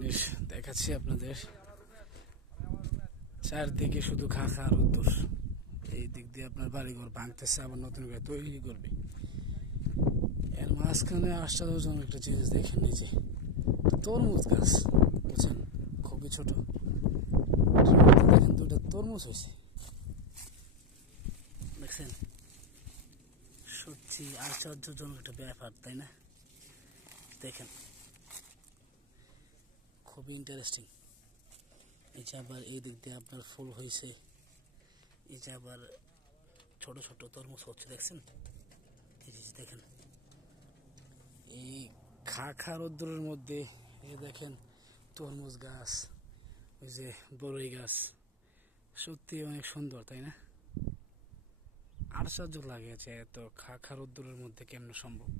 জিনিস দেখাচ্ছি আপনাদের। চারদিকে শুধু খা খা রোদ্দুর। এই দিক দিয়ে আপনার বাড়িঘর ভাঙতেছে, আবার নতুন করে তৈরি করবে। এর মাঝখানে আশ্চর্যজনক একটা জিনিস দেখেন, নিজে তরমুজ গাছ, বুঝছেন, খুবই ছোট। দেখেন দুটো তরমুজ হয়েছে, দেখছেন? সত্যি আশ্চর্যজনক একটা ব্যাপার, তাই না? দেখেন, খুবই ইন্টারেস্টিং। এই যে আবার এই দিক দিয়ে আপনার ফুল হয়েছে, এই যে আবার ছোট ছোট তরমুজ হচ্ছে, দেখছেন? এই যে দেখেন, এই খা খা রোদ্দুরের মধ্যে এই দেখেন তরমুজ গাছ, ওই যে বড়ই গাছ, সত্যি অনেক সুন্দর, তাই না? আশ্চর্য লাগে যে এত খা খা রোদ্দুরের মধ্যে কেমন সম্ভব।